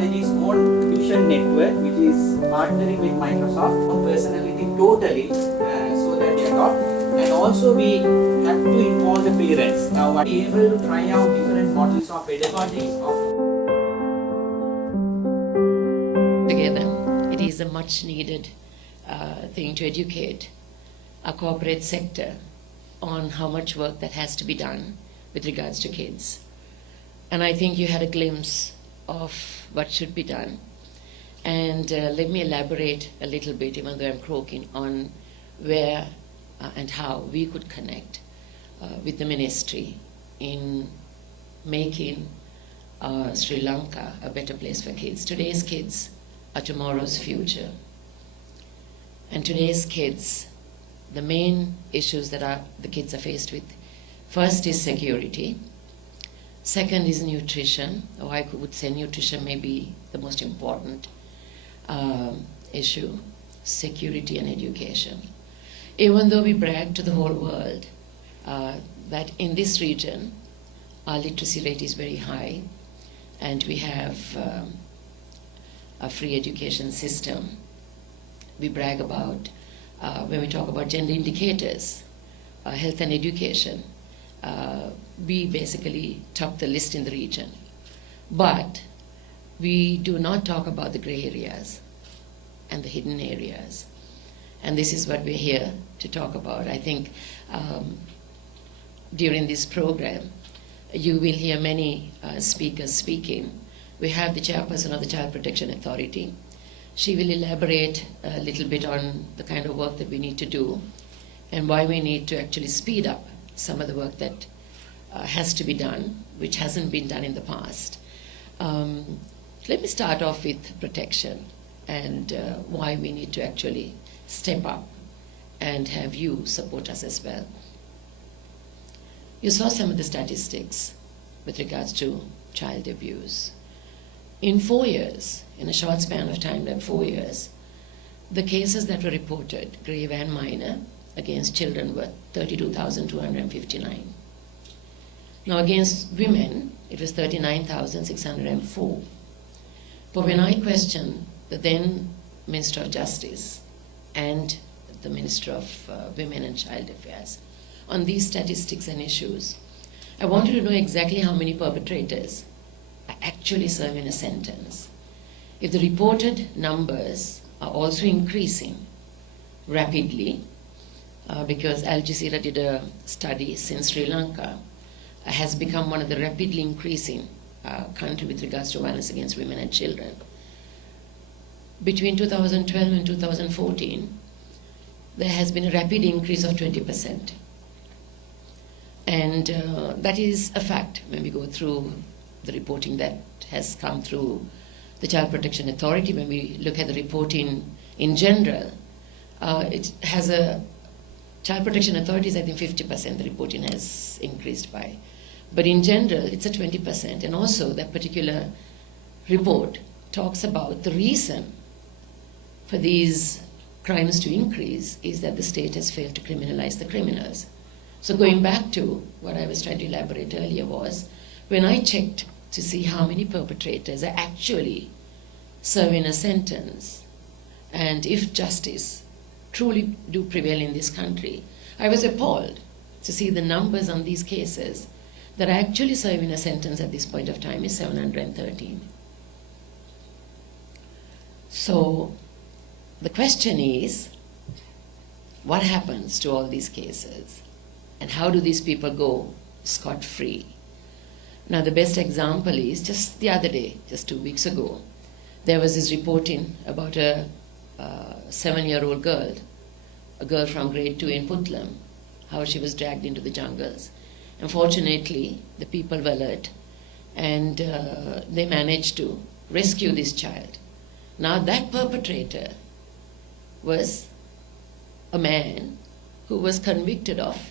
technology's own vision network, which is partnering with Microsoft on personality totally, so that they adopt. And also we have to involve the parents. Now, are we able to try out different models of pedagogy together? It is a much needed thing to educate our corporate sector on how much work that has to be done with regards to kids. And I think you had a glimpse of what should be done. And let me elaborate a little bit, even though I'm croaking, on where and how we could connect with the ministry in making Sri Lanka a better place for kids. Today's kids are tomorrow's future. And today's kids, the main issues that the kids are faced with, first is security. Second is nutrition, or I would say nutrition may be the most important issue, security and education. Even though we brag to the whole world that in this region our literacy rate is very high and we have a free education system, we brag about, when we talk about gender indicators, health and education, we basically top the list in the region. But we do not talk about the gray areas and the hidden areas. And this is what we're here to talk about. I think during this program, you will hear many speakers speaking. We have the chairperson of the Child Protection Authority. She will elaborate a little bit on the kind of work that we need to do and why we need to actually speed up some of the work that has to be done, which hasn't been done in the past. Let me start off with protection and why we need to actually step up and have you support us as well. You saw some of the statistics with regards to child abuse. In 4 years, in a short span of time, like 4 years, the cases that were reported, grave and minor, against children were 32,259. Now against women, it was 39,604. But when I questioned the then Minister of Justice and the Minister of Women and Child Affairs on these statistics and issues, I wanted to know exactly how many perpetrators are actually serving a sentence. If the reported numbers are also increasing rapidly, because Al Jazeera did a study since Sri Lanka has become one of the rapidly increasing country with regards to violence against women and children. Between 2012 and 2014, there has been a rapid increase of 20%. And that is a fact when we go through the reporting that has come through the Child Protection Authority. When we look at the reporting in general, it has a Child Protection Authority is, I think, 50% the reporting has increased by. But in general, it's a 20%. And also that particular report talks about the reason for these crimes to increase is that the state has failed to criminalize the criminals. So going back to what I was trying to elaborate earlier was, when I checked to see how many perpetrators are actually serving a sentence, and if justice truly do prevail in this country, I was appalled to see the numbers on these cases that are actually serving a sentence at this point of time is 713. So the question is, what happens to all these cases? And how do these people go scot-free? Now the best example is just the other day, just 2 weeks ago, there was this reporting about a 7-year-old girl, a girl from grade 2 in Puntland, how she was dragged into the jungles. Unfortunately, the people were alert and they managed to rescue this child. Now that perpetrator was a man who was convicted of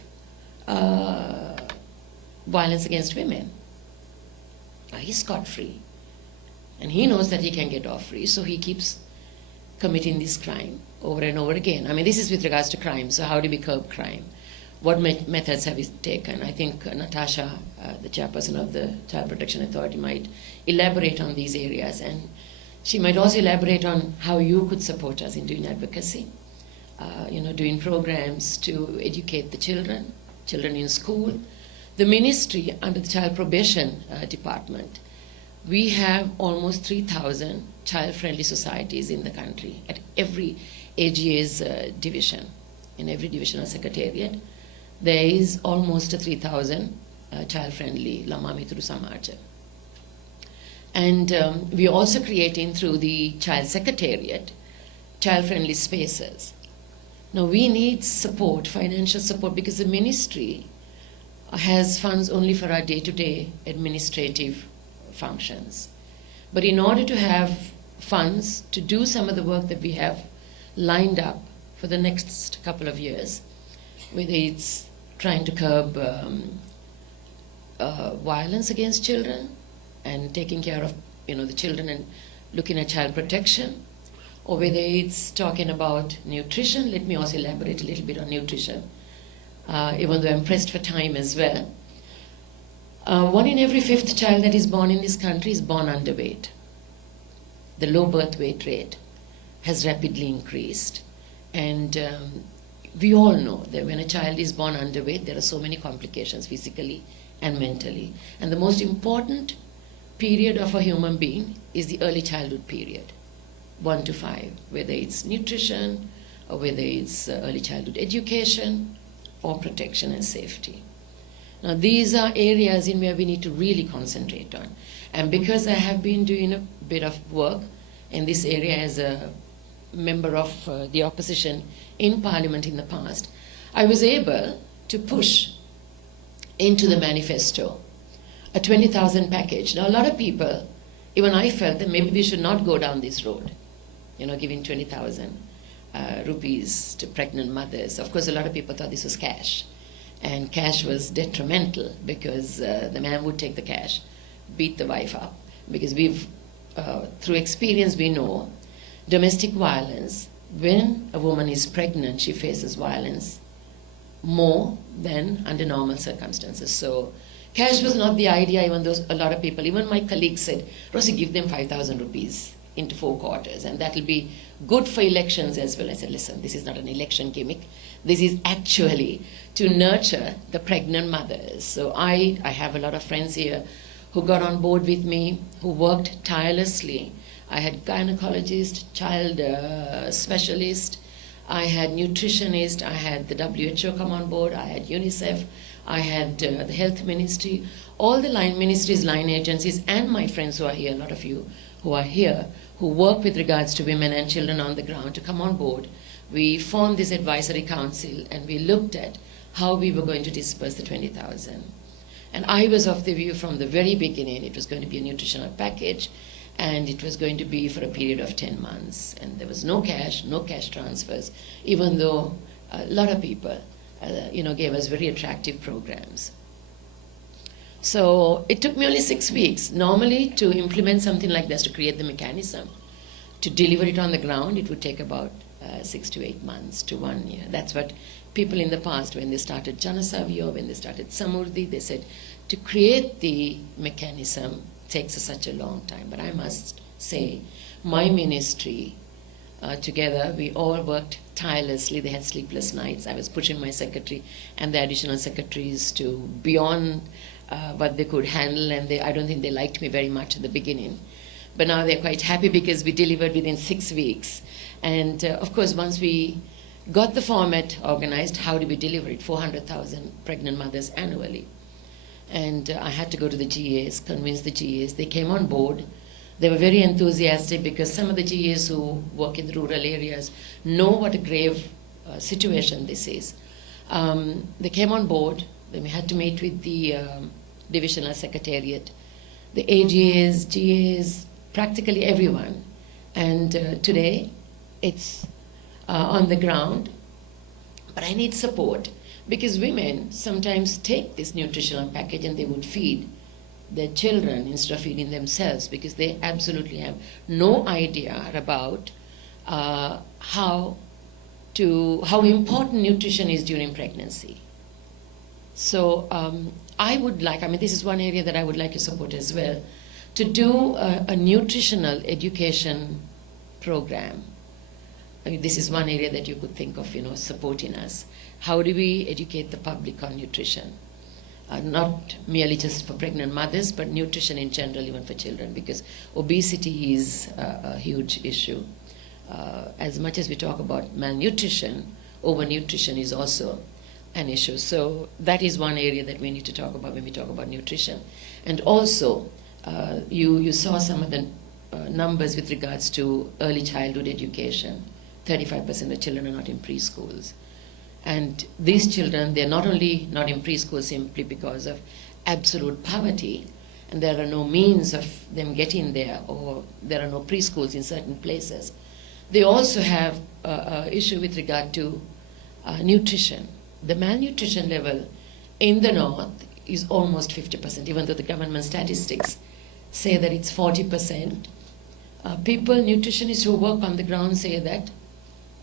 violence against women. Now he's scot-free. And he knows that he can get off free, so he keeps committing this crime over and over again. I mean, this is with regards to crime, so how do we curb crime? what methods have we taken? I think Natasha, the chairperson of the Child Protection Authority, might elaborate on these areas, and she might also elaborate on how you could support us in doing advocacy, doing programs to educate the children in school. The ministry under the Child Probation Department, we have almost 3,000 child-friendly societies in the country at every AGA's division. In every divisional secretariat, there is almost 3,000 child-friendly Lama Mitru Samaja. And we are also creating through the Child Secretariat child-friendly spaces. Now we need support, financial support, because the ministry has funds only for our day-to-day administrative functions. But in order to have funds to do some of the work that we have lined up for the next couple of years, whether it's trying to curb violence against children and taking care of the children and looking at child protection, or whether it's talking about nutrition. Let me also elaborate a little bit on nutrition, even though I'm pressed for time as well. 1 in every 5th child that is born in this country is born underweight. The low birth weight rate has rapidly increased. And we all know that when a child is born underweight, there are so many complications physically and mentally. And the most important period of a human being is the early childhood period, 1 to 5, whether it's nutrition or whether it's early childhood education or protection and safety. Now these are areas in where we need to really concentrate on. And because I have been doing a bit of work in this area as a member of the opposition in Parliament in the past, I was able to push into the manifesto a 20,000 package. Now a lot of people, even I felt that maybe we should not go down this road, giving 20,000 rupees to pregnant mothers. Of course, a lot of people thought this was cash, and cash was detrimental because the man would take the cash, beat the wife up, because through experience we know domestic violence, when a woman is pregnant, she faces violence more than under normal circumstances. So cash was not the idea, even though a lot of people, even my colleagues said, Rosy, give them 5,000 rupees into 4 quarters, and that will be good for elections as well. I said, listen, this is not an election gimmick. This is actually to nurture the pregnant mothers. So I have a lot of friends here who got on board with me, who worked tirelessly. I had gynecologist, child specialist, I had nutritionist, I had the WHO come on board, I had UNICEF, I had the health ministry, all the line ministries, line agencies, and my friends who are here, a lot of you who are here, who work with regards to women and children on the ground to come on board. We formed this advisory council and we looked at how we were going to disperse the 20,000. And I was of the view from the very beginning it was going to be a nutritional package, and it was going to be for a period of 10 months. And there was no cash transfers, even though a lot of people gave us very attractive programs. So it took me only 6 weeks. Normally, to implement something like this, to create the mechanism, to deliver it on the ground, it would take about 6 to 8 months to 1 year. That's what people in the past, when they started Janasavi or when they started Samurdhi, they said to create the mechanism takes such a long time. But I must say, my ministry, together, we all worked tirelessly. They had sleepless nights. I was pushing my secretary and the additional secretaries to beyond what they could handle, and I don't think they liked me very much at the beginning. But now they're quite happy because we delivered within 6 weeks. And of course, once we got the format organized, how do we deliver it? 400,000 pregnant mothers annually. And I had to go to the GAs, convince the GAs. They came on board. They were very enthusiastic because some of the GAs who work in the rural areas know what a grave situation this is. They came on board. Then we had to meet with the divisional secretariat, the AGAs, GAs, practically everyone. And today it's on the ground. But I need support because women sometimes take this nutritional package and they would feed their children instead of feeding themselves because they absolutely have no idea about how important nutrition is during pregnancy. So I would like, I mean, this is one area that I would like to support as well, to do a nutritional education program. I mean, this is one area that you could think of, supporting us. How do we educate the public on nutrition? Not merely just for pregnant mothers, but nutrition in general, even for children, because obesity is a huge issue. As much as we talk about malnutrition, overnutrition is also an issue. So that is one area that we need to talk about when we talk about nutrition. And also, you saw some of the numbers with regards to early childhood education. 35% of children are not in preschools. And these children, they're not only not in preschool simply because of absolute poverty, and there are no means of them getting there, or there are no preschools in certain places. They also have an issue with regard to nutrition. The malnutrition level in the north is almost 50%, even though the government statistics say that it's 40%. People, nutritionists who work on the ground say that,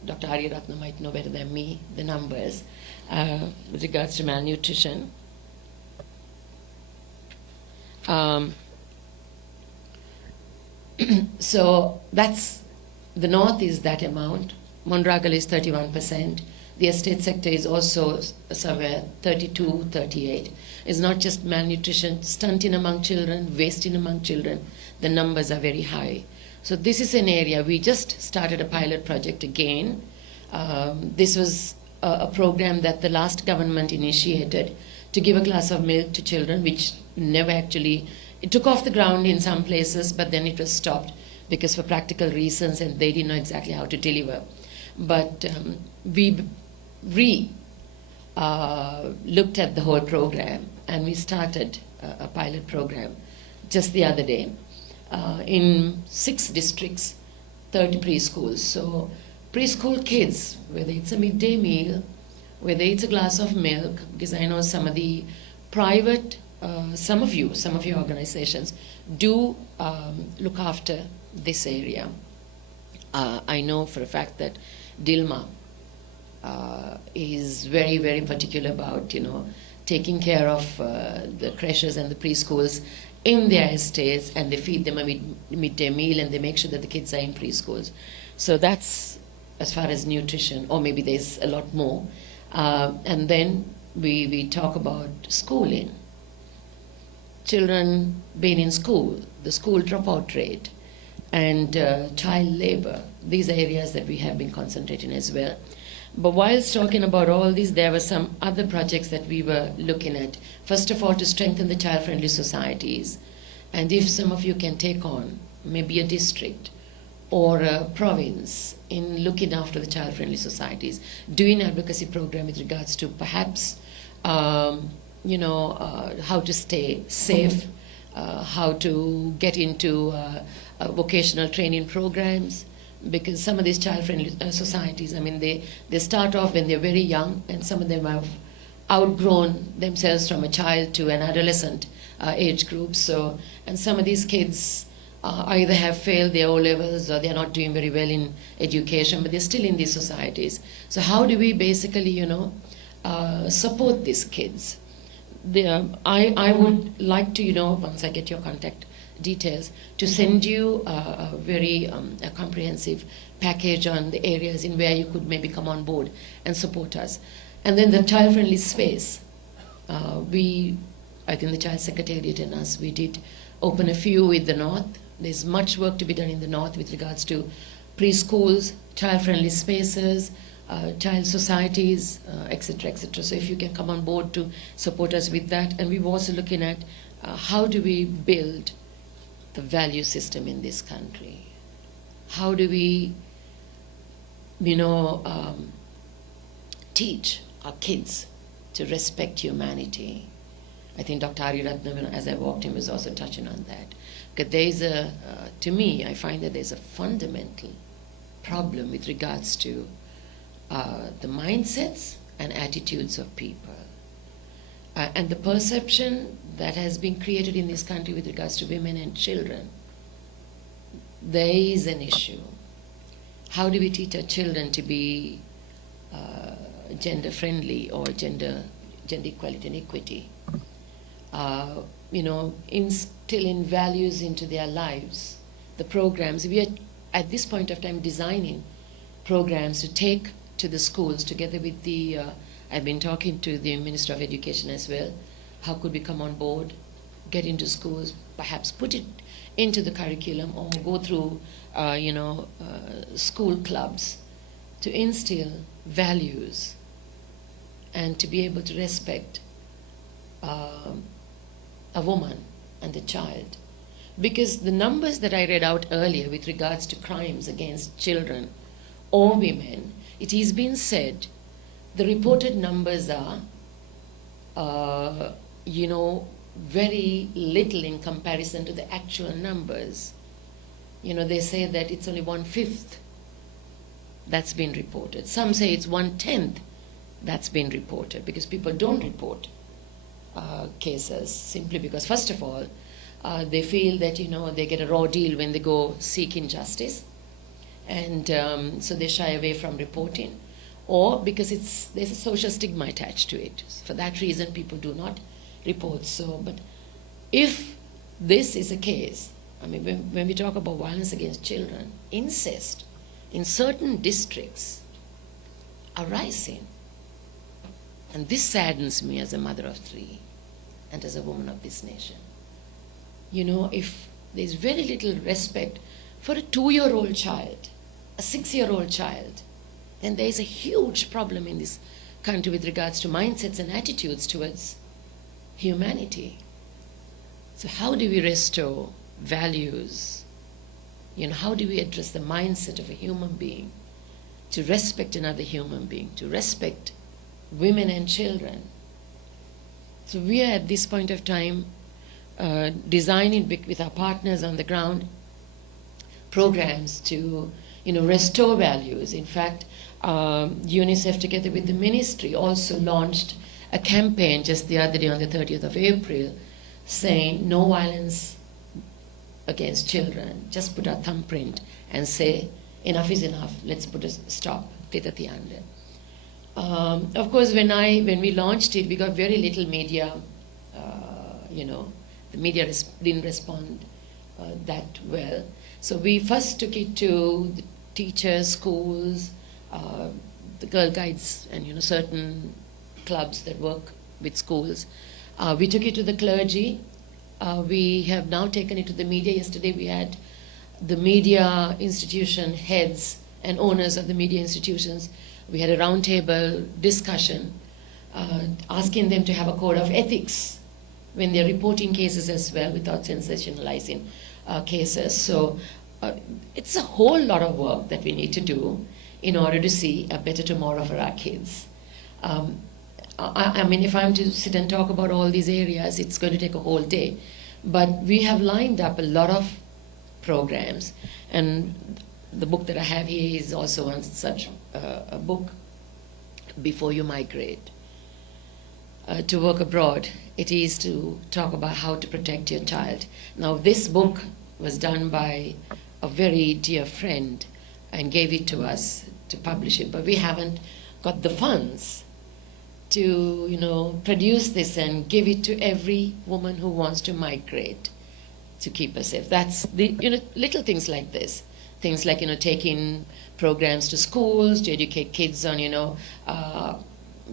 Dr. Aryaratna might know better than me the numbers with regards to malnutrition. So that's, the north is that amount. Mondragal is 31%. The estate sector is also somewhere 32, 38. It's not just malnutrition, stunting among children, wasting among children. The numbers are very high. So this is an area, we just started a pilot project again. This was a program that the last government initiated to give a glass of milk to children, which never actually, it took off the ground in some places, but then it was stopped because for practical reasons, and they didn't know exactly how to deliver. But we looked at the whole program, and we started a pilot program just the other day. In 6 districts, 30 preschools. So preschool kids, whether it's a midday meal, whether it's a glass of milk, because I know some of the private, some of your organizations do look after this area. I know for a fact that Dilma is very, very particular about, taking care of the creches and the preschools in their estates, and they feed them a midday meal, and they make sure that the kids are in preschools. So that's as far as nutrition, or maybe there's a lot more. And then we talk about schooling. Children being in school, the school dropout rate, and child labor. These are areas that we have been concentrating as well. But whilst talking about all these, there were some other projects that we were looking at. First of all, to strengthen the child-friendly societies. And if some of you can take on maybe a district or a province in looking after the child-friendly societies, doing advocacy program with regards to perhaps, how to stay safe, how to get into vocational training programs, because some of these child-friendly societies, I mean, they start off when they're very young, and some of them have outgrown themselves from a child to an adolescent age group. So, and some of these kids either have failed their O-levels, or they're not doing very well in education, but they're still in these societies. So how do we basically, support these kids? I would like to, once I get your contact details, to send you a very a comprehensive package on the areas in where you could maybe come on board and support us. And then the child-friendly space. I think the Child Secretariat and us, we did open a few with the North. There's much work to be done in the North with regards to preschools, child-friendly spaces, child societies, etc., etc. So if you can come on board to support us with that. And we were also looking at how do we build the value system in this country? How do we, teach our kids to respect humanity? I think Dr. Aryaratna, as I walked in, was also touching on that. Because there is to me, I find that there's a fundamental problem with regards to the mindsets and attitudes of people. And the perception that has been created in this country with regards to women and children. There is an issue. How do we teach our children to be gender friendly or gender gender equality and equity, instill in values into their lives. The programs, we are at this point of time designing programs to take to the schools together with the, I've been talking to the Minister of Education as well. How could we come on board, get into schools, perhaps put it into the curriculum, or go through, school clubs to instill values and to be able to respect a woman and a child. Because the numbers that I read out earlier with regards to crimes against children or women, it has been said the reported numbers are, very little in comparison to the actual numbers. They say that it's only 1/5 that's been reported. Some say it's 1/10 that's been reported, because people don't report cases simply because, first of all, they feel that they get a raw deal when they go seek injustice, and so they shy away from reporting, or because there's a social stigma attached to it. For that reason, people do not report. So, but if this is a case, when we talk about violence against children, incest in certain districts are rising. And this saddens me as a mother of 3 and as a woman of this nation. If there's very little respect for a 2-year-old child, a 6-year-old child, then there is a huge problem in this country with regards to mindsets and attitudes towards humanity. So how do we restore values? How do we address the mindset of a human being to respect another human being, to respect women and children? So we are at this point of time designing with our partners on the ground programs to restore values. In fact, UNICEF together with the ministry also launched a campaign just the other day on the 30th of April saying no violence against children. Just put our thumbprint and say enough is enough, let's put a stop. Of course, when we launched it, we got very little media. The media didn't respond that well. So we first took it to the teachers, schools, the Girl Guides, and certain clubs that work with schools. We took it to the clergy. We have now taken it to the media. Yesterday we had the media institution heads and owners of the media institutions. We had a roundtable discussion asking them to have a code of ethics when they're reporting cases as well, without sensationalizing cases. So it's a whole lot of work that we need to do in order to see a better tomorrow for our kids. If I'm to sit and talk about all these areas, it's going to take a whole day. But we have lined up a lot of programs, and the book that I have here is also one such a book, Before You Migrate. To work abroad, it is to talk about how to protect your child. Now, this book was done by a very dear friend and gave it to us to publish it, but we haven't got the funds to produce this and give it to every woman who wants to migrate to keep her safe. That's the little things like this, things like taking programs to schools to educate kids on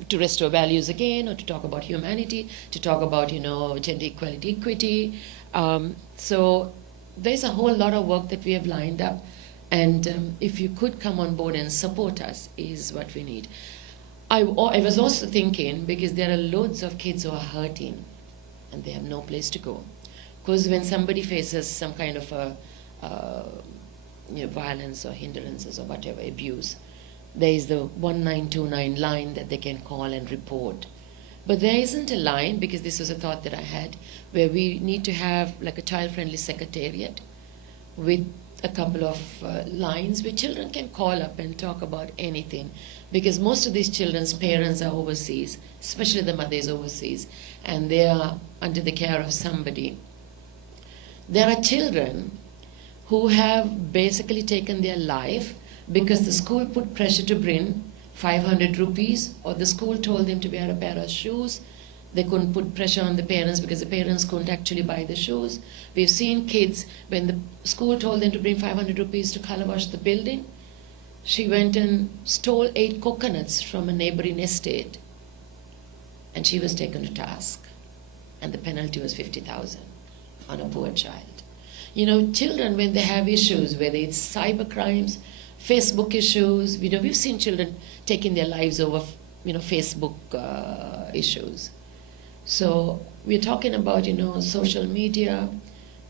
to restore values again, or to talk about humanity, to talk about gender equality, equity. So there's a whole lot of work that we have lined up, and if you could come on board and support us is what we need. I was also thinking, because there are loads of kids who are hurting and they have no place to go. Because when somebody faces some kind of violence or hindrances or whatever, abuse, there is the 1929 line that they can call and report. But there isn't a line, because this was a thought that I had, where we need to have like a child-friendly secretariat with a couple of lines where children can call up and talk about anything, because most of these children's parents are overseas, especially the mother is overseas, and they are under the care of somebody. There are children who have basically taken their life because the school put pressure to bring 500 rupees, or the school told them to wear a pair of shoes. They couldn't put pressure on the parents because the parents couldn't actually buy the shoes. We've seen kids, when the school told them to bring 500 rupees to color wash the building, she went and stole 8 coconuts from a neighboring estate, and she was taken to task. And the penalty was 50,000 on a poor child. You know, children, when they have issues, whether it's cyber crimes, Facebook issues, we've seen children taking their lives over, Facebook issues. So we're talking about, social media,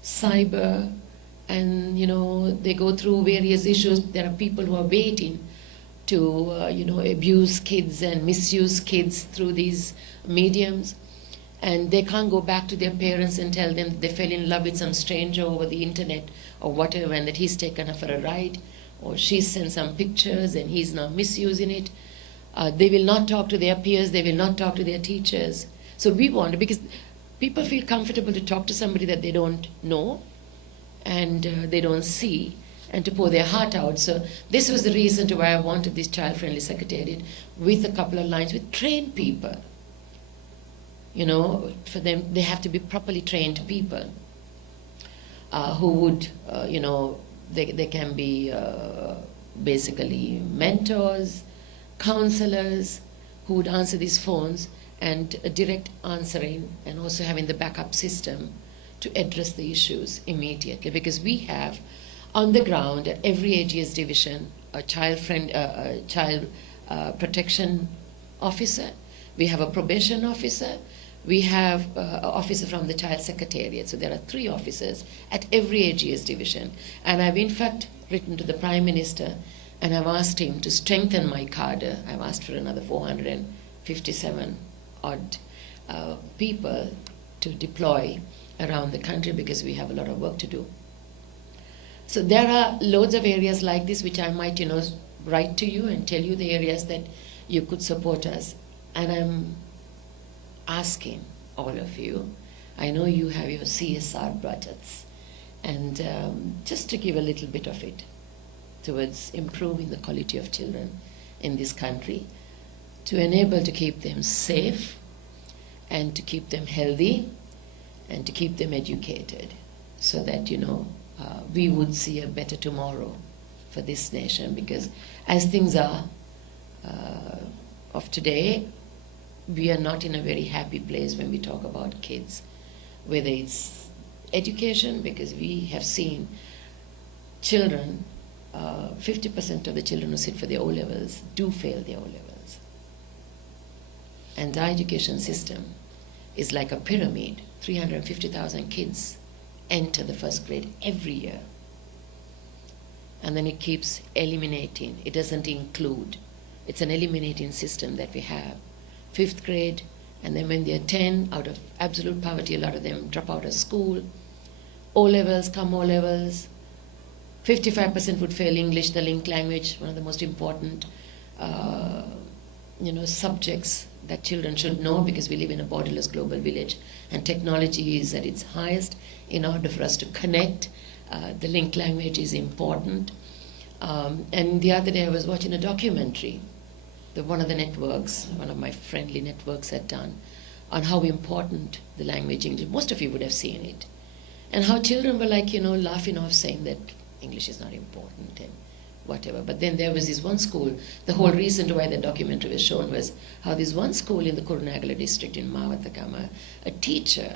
cyber, and, they go through various issues. There are people who are waiting to, abuse kids and misuse kids through these mediums. And they can't go back to their parents and tell them they fell in love with some stranger over the internet or whatever, and that he's taken her for a ride, or she sent some pictures and he's now misusing it. They will not talk to their peers, they will not talk to their teachers. So we want, because people feel comfortable to talk to somebody that they don't know and they don't see, and to pour their heart out. So this was the reason to why I wanted this child-friendly secretariat with a couple of lines with trained people. For them, they have to be properly trained people who would, they can be basically mentors, counselors who would answer these phones, and direct answering, and also having the backup system to address the issues immediately. Because we have on the ground at every AGS division a child protection officer, we have a probation officer, we have an officer from the child secretariat. So there are 3 officers at every AGS division. And I've in fact written to the Prime Minister and I've asked him to strengthen my cadre. I've asked for another 457 odd people to deploy around the country, because we have a lot of work to do. So there are loads of areas like this which I might, write to you and tell you the areas that you could support us. And I'm asking all of you, I know you have your CSR budgets, and just to give a little bit of it towards improving the quality of children in this country, to enable to keep them safe and to keep them healthy and to keep them educated, so that we would see a better tomorrow for this nation. Because as things are of today, we are not in a very happy place when we talk about kids, whether it's education, because we have seen children, 50% of the children who sit for their O-levels do fail their O-levels. And our education system is like a pyramid. 350,000 kids enter the first grade every year. And then it keeps eliminating. It doesn't include. It's an eliminating system that we have. 5th grade, and then when they're 10, out of absolute poverty, a lot of them drop out of school. O-levels, come O-levels. 55% would fail English, the linked language, one of the most important subjects that children should know, because we live in a borderless global village and technology is at its highest. In order for us to connect, the linked language is important. And the other day I was watching a documentary that one of the networks, one of my friendly networks had done, on how important the language English, most of you would have seen it, and how children were laughing off, saying that English is not important and whatever. But then there was this one school, the whole reason why the documentary was shown was how this one school in the Kurunegala district in Mavatakama, a teacher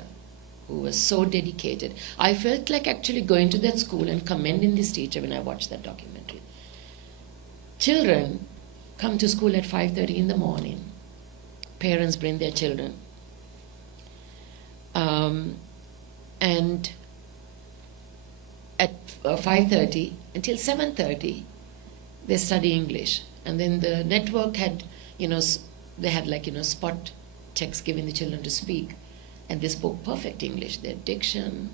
who was so dedicated. I felt like actually going to that school and commending this teacher when I watched that documentary. Children come to school at 5:30 in the morning. Parents bring their children. And at 5:30 until 7:30, they study English. And then the network had, they had spot checks giving the children to speak. And they spoke perfect English, their diction,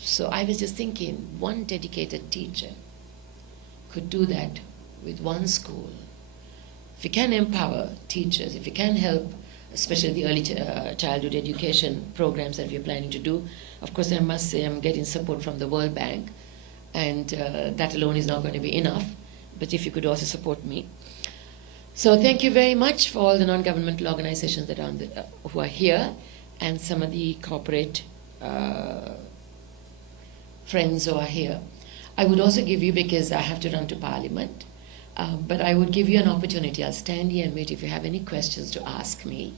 So I was just thinking, one dedicated teacher could do that with one school. If we can empower teachers, if we can help, especially the early childhood education programs that we're planning to do. Of course, I must say I'm getting support from the World Bank, and that alone is not going to be enough. but if you could also support me. So thank you very much for all the non-governmental organizations that are who are here, and some of the corporate friends who are here. I would also give you, because I have to run to Parliament, but I would give you an opportunity. I'll stand here and wait if you have any questions to ask me.